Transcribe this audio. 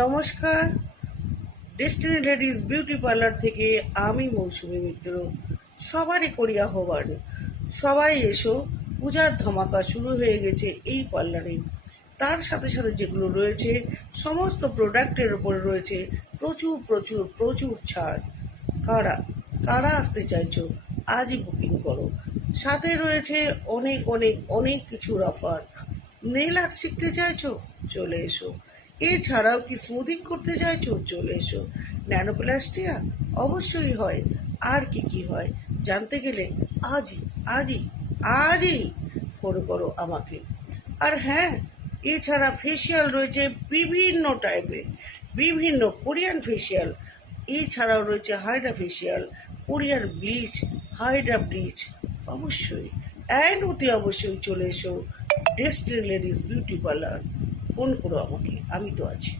নমস্কার। Destiny ladies beauty parlour থেকে আমি মৌসুমী মিত্র। সবারই করি আহ্বান। সবাই এসো, পূজার ধামাকা শুরু হয়ে গেছে এই পার্লারে তার সাথে সাথে যেগুলো রয়েছে, সমস্ত প্রোডাক্টের উপরে রয়েছে প্রচুর প্রচুর প্রচুর ছাড়। কারা কারা আসতে চাইছো, আজই বুকিং করো। সাথে রয়েছে অনেক অনেক অনেক কিছুর অফার নেল আর্ট শিখতে চাইছো, চলে এসো। এছাড়াও কি স্মুদিং করতে চাইছো? চলে এসো। ন্যানোপ্লাস্টিয়া অবশ্যই হয়। আর কি কি হয়? জানতে গেলে আজই আজই আজই ফোন করো আমাকে। আর হ্যাঁ এছাড়া ফেসিয়াল রয়েছে বিভিন্ন টাইপের বিভিন্ন কোরিয়ান ফেসিয়াল এছাড়াও রয়েছে hydra facial Korean bleach hydra bleach অবশ্যই। অ্যান্ড অতি অবশ্যই চলে এসো। Destiny ladies beauty parlour phone করো আমাকে আমি তো আছি।